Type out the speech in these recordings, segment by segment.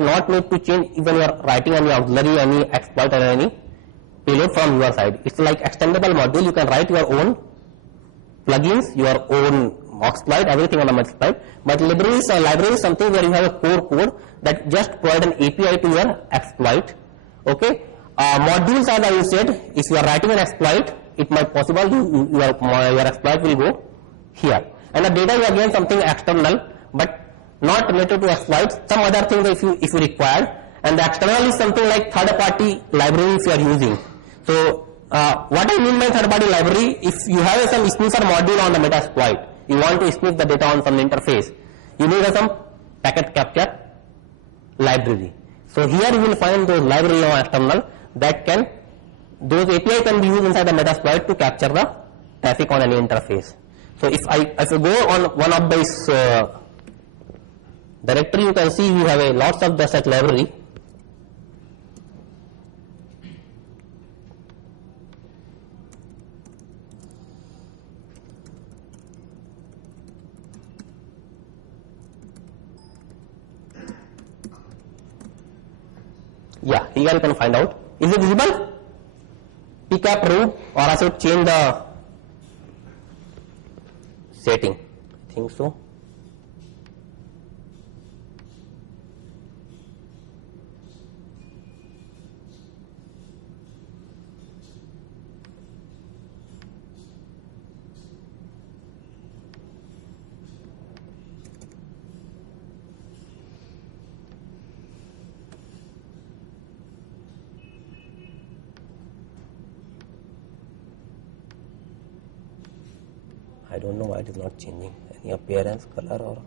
not need to change even you are writing any auxiliary, any exploit or any payload from your side. It's like extendable module. You can write your own plugins, your own exploit, everything on the Metasploit. But library is something where you have a core code that just provide an API to your exploit. Okay. Modules, as I said, if you are writing an exploit, it might possible your exploit will go here. And the data is again something external, but not related to exploits. Some other thing if you require. And the external is something like third-party library if you are using. So what I mean by third-party library, if you have some sniffer module on the Metasploit, you want to sniff the data on some interface, you need some packet capture library. So here you will find those library on external that those API can be used inside the Metasploit to capture the traffic on any interface. So if I go on one of these directory, you can see we have lots of such library. Yeah, here you can find out. Is it visible? pcap root, or I should change the setting. I think so. I don't know why it is not changing any appearance, color or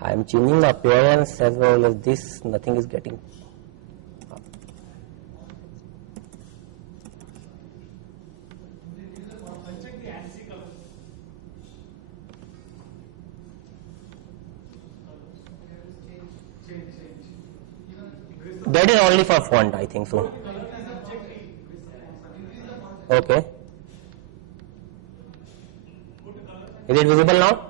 I am changing the appearance as well as this, nothing is getting up. That is only for font, I think so. Okay. Is it visible now?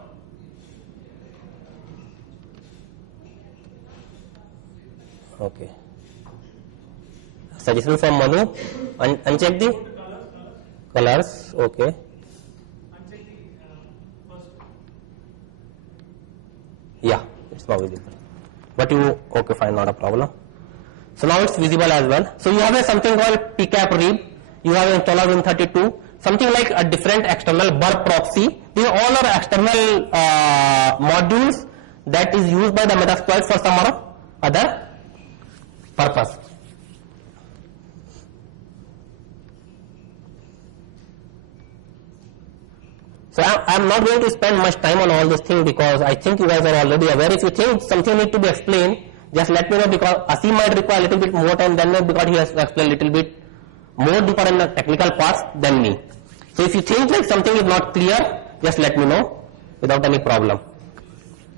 Okay. Suggestion from Manu. Uncheck the colors. Okay. Yeah, it's not visible. But okay, fine, not a problem. So now it's visible as well. So you have something called pcap read. You have installer Win32. Something like a different external burp proxy. These all are external modules that is used by the Metasploit for some or other purpose. So I am not going to spend much time on all this thing because I think you guys are already aware. If you think something needs to be explained, just let me know, because Aseem might require a little bit more time than me because he has to explain a little bit more deeper in the technical parts than me. So if you think like something is not clear, just let me know without any problem.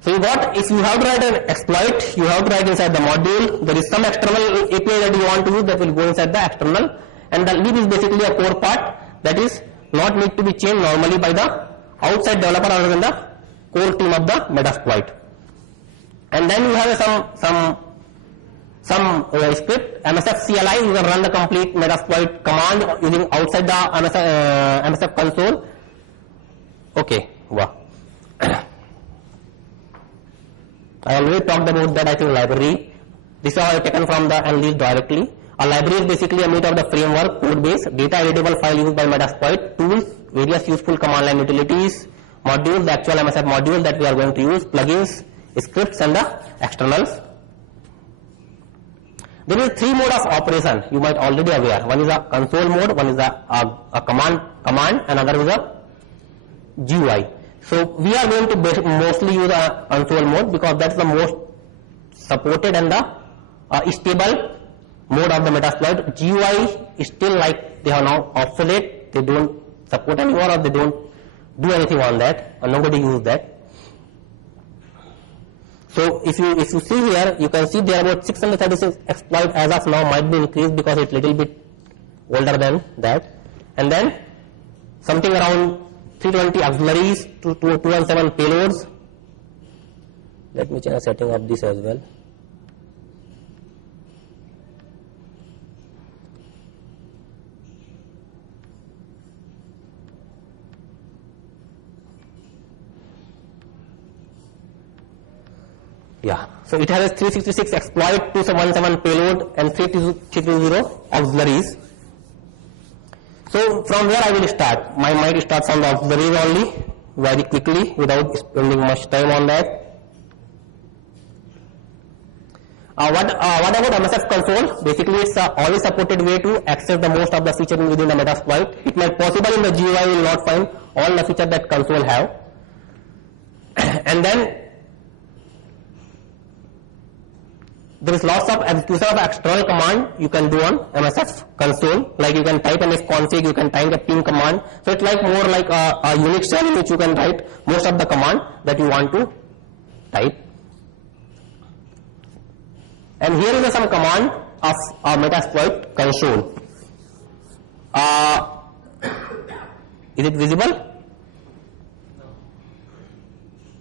So you got, if you have to write an exploit, you have to write inside the module. There is some external API that you want to use that will go inside the external, and the lib is basically a core part that is not need to be changed normally by the outside developer other than the core team of the Metasploit. And then you have some script, MSF CLI, you can run the complete Metasploit command using outside the MSF console. Okay, wow. I already talked about that, I think, library. This is all taken from the unleash directly. A library is basically a meet of the framework, code base, data editable file used by Metasploit, tools, various useful command line utilities, modules, the actual MSF module that we are going to use, plugins, scripts and the externals. There is 3 mode of operation, you might already aware. One is a console mode, one is a command, and another is a GUI. So we are going to mostly use a console mode because that's the most supported and the stable mode of the Metasploit. GUI is still like they are now obsolete, they don't support anymore or they don't do anything on that, or nobody uses that. So if you see here, you can see there are about 636 exploit as of now, might be increased because it's little bit older than that. And then something around 320 auxiliaries to 217 payloads. Let me change the setting of this as well. Yeah, so it has 366 exploit, 217 payload and 320 auxiliaries. So from where I will start? My might start from the auxiliaries only, very quickly without spending much time on that. What about MSF console? Basically it's a always supported way to access the most of the features within the Metasploit. It might possible in the GUI you will not find all the features that console have. And then there is lots of execution of external command you can do on MSF console, like you can type msconfig, you can type a ping command. So it's like more like a Unix shell in which you can write most of the command that you want to type. And here is some command of Metasploit console. Is it visible?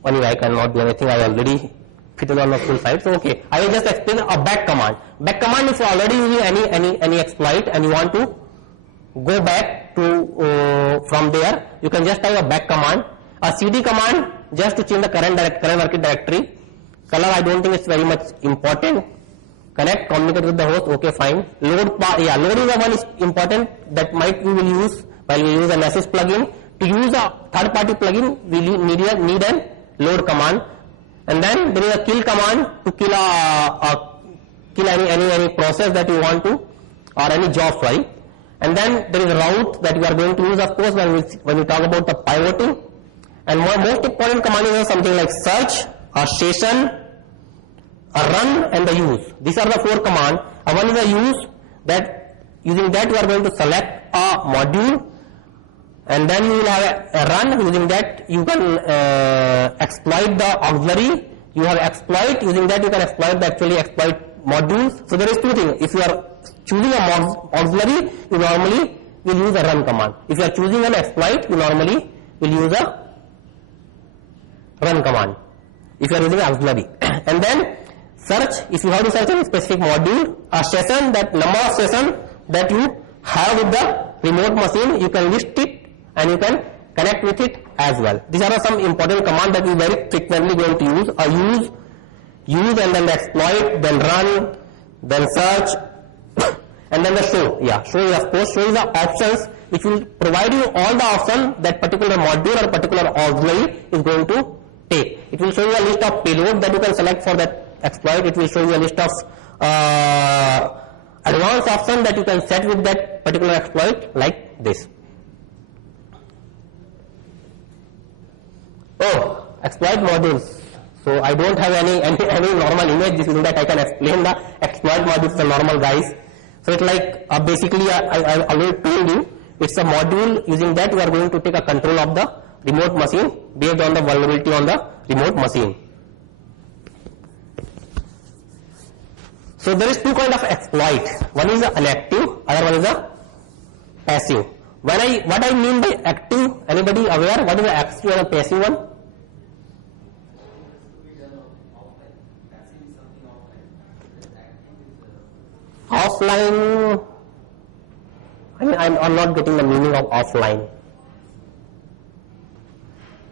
Anyway, I cannot do anything, I already fit it on the full side. So okay, I will just explain a back command. Back command, if you are already using any exploit and you want to go back to from there, you can just type a back command. A CD command just to change the current working directory. Color, I don't think it's very much important. Connect, communicate with the host, okay, fine. Load, load is the one is important that might we will use while we use a message plugin. To use a third party plugin, we need a load command. And then there is a kill command to kill any process that you want to, or any job, sorry. And then there is a route that you are going to use, of course, when we talk about the pivoting. And most important command is something like search, a session, a run, and the use. These are the 4 commands. One is a use, that using that you are going to select a module, and then you will have a run. Using that you can exploit the auxiliary. You have exploit, using that you can exploit the actually exploit modules. So there is 2 things. If you are choosing a auxiliary, you normally will use a run command. If you are choosing an exploit, you normally will use a run command if you are using auxiliary. And then search, if you have to search a specific module, a session, that number of session that you have with the remote machine, you can list it and you can connect with it as well. These are some important commands that we very frequently going to use. A use and then the exploit, then run, then search, and then the show. Yeah, show is of course, show is the options which will provide you all the options that particular module or particular auxiliary is going to take. It will show you a list of payload that you can select for that exploit. It will show you a list of advanced options that you can set with that particular exploit, like this. Oh, exploit modules. So I don't have any normal image. This is that I can explain the exploit modules to normal guys. So it's like basically I already told you, it's a module. Using that you are going to take a control of the remote machine based on the vulnerability on the remote machine. So there is 2 kind of exploit. One is an active, other one is a passive. What I mean by active, anybody aware? What is the active and passive one? Offline, I mean, I'm not getting the meaning of offline.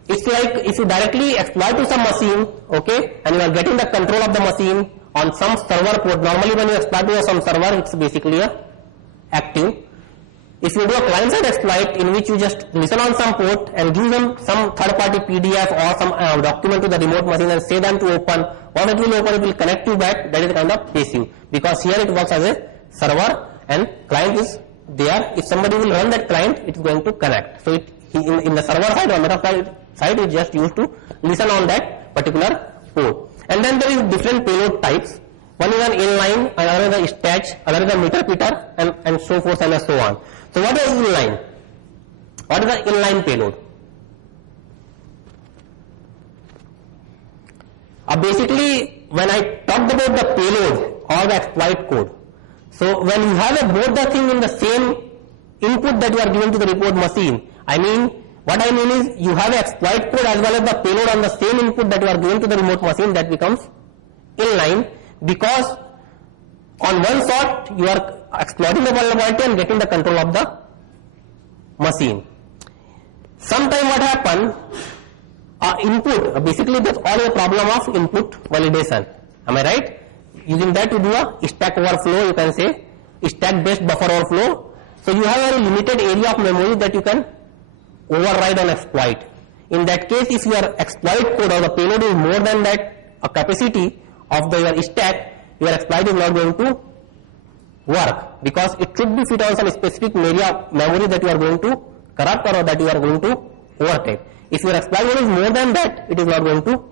It's like if you directly exploit to some machine, okay, and you are getting the control of the machine on some server port. Normally when you exploit to some server, it's basically a active. if you do a client-side exploit in which you just listen on some port and give them some third-party PDF or some document to the remote machine and say them to open, what it will open, it will connect you back, that is kind of passive. Because here it works as a server and client is there. If somebody will run that client, it is going to connect. So in the server side or Metasploit side, it just used to listen on that particular port. And then there is different payload types. One is an inline, another is a stage, another is a meter pitter, and so forth and so on. So what is inline? What is the inline payload? Basically, when I talked about the payload or the exploit code, so when you have both the thing in the same input that you are giving to the remote machine, what I mean is you have an exploit code as well as the payload on the same input that you are giving to the remote machine, that becomes inline, because on one shot you are exploiting the vulnerability and getting the control of the machine. Sometime what happen, input, basically that's all a problem of input validation. Am I right? Using that to do a stack overflow, you can say stack based buffer overflow. So you have a limited area of memory that you can override and exploit. In that case, if your exploit code or the payload is more than that a capacity of your stack, your exploit is not going to work, because it should be fit on some specific area memory that you are going to corrupt or that you are going to overtake. If your exploit is more than that, it is not going to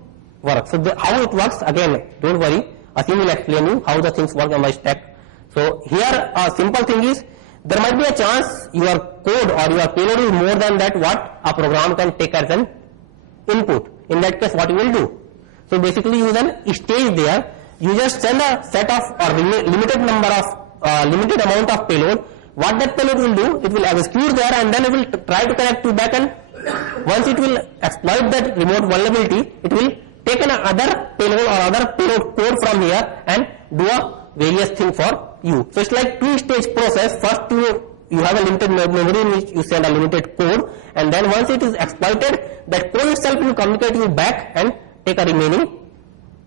work. So how it works, again, don't worry, Aseem will explain you how the things work on my stack. So here a simple thing is, there might be a chance your code or your payload is more than that what a program can take as an input. In that case, what you will do? So basically use an stage there. You just send a set of limited amount of payload. What that payload will do, it will execute there and then it will try to connect to back, and once it will exploit that remote vulnerability, it will take another payload or other payload code from here and do a various thing for you. So it's like two-stage process. First you have a limited memory in which you send a limited code, and then once it is exploited, that code itself will communicate you back and take a remaining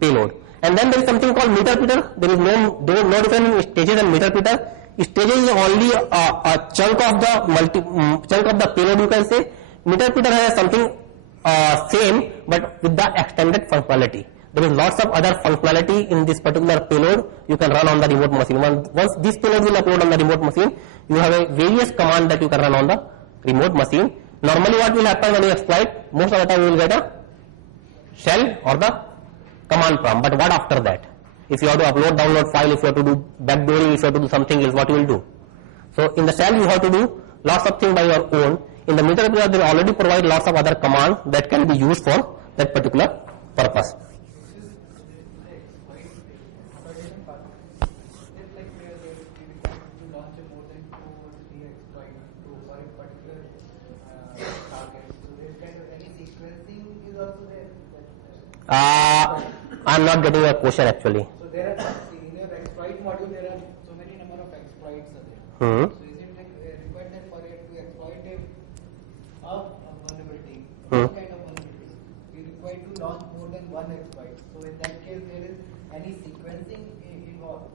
payload. And then there is something called meter pitter. There is no difference in stages and meter pitter. Stages is only a chunk of the payload, you can say. Meter pitter has something same but with the extended functionality. There is lots of other functionality in this particular payload you can run on the remote machine. Once this payload will upload on the remote machine, you have a various command that you can run on the remote machine. Normally what will happen when you exploit, most of the time you will get a shell or the command prompt. But what after that? If you have to upload, download file, if you have to do backdooring, if you have to do something else, what you will do? So in the shell you have to do lots of things by your own. In the meter pitter they already provide lots of other commands that can be used for that particular purpose. I'm not getting a question actually. So there are, in your exploit module, there are so many number of exploits are there. Hmm. So is it like required for it to exploit a vulnerability? Hmm. What kind of vulnerability? We require to launch more than one exploit. So in that case, there is any sequencing involved,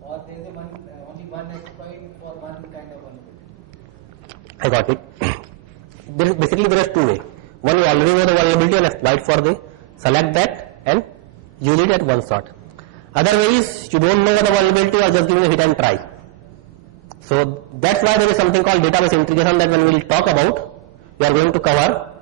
or there is only one exploit for one kind of vulnerability. I got it. Basically there is two ways. One, you already know the vulnerability and exploit for the select that and use it at one shot. Other way is you don't know the vulnerability or just giving a hit and try. So that's why there is something called database integration that when we will talk about, we are going to cover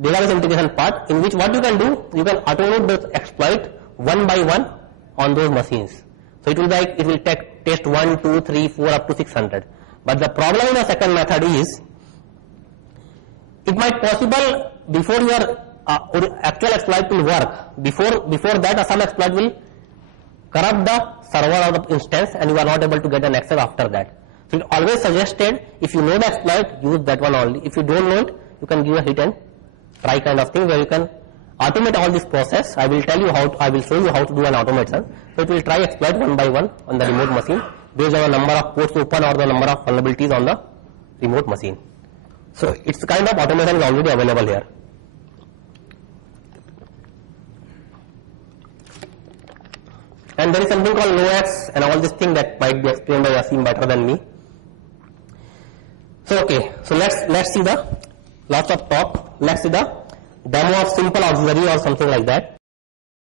database integration part, in which what you can do, you can automate the exploit one by one on those machines. So it will take test 1, 2, 3, 4 up to 600. But the problem in the second method is, it might possible before your actual exploit will work. Before that, some exploit will corrupt the server or the instance, and you are not able to get an access after that. So it always suggested, if you know the exploit, use that one only. If you don't know it, you can give a hit and try kind of thing where you can automate all this process. I will show you how to do an automation. So it will try exploit one by one on the remote machine based on the number of ports open or the number of vulnerabilities on the remote machine. So it's kind of automation is already available here. And there is something called NoX and all this thing that might be explained by Aseem better than me. So let's see the lots of talk. Let's see the demo of simple auxiliary or something like that.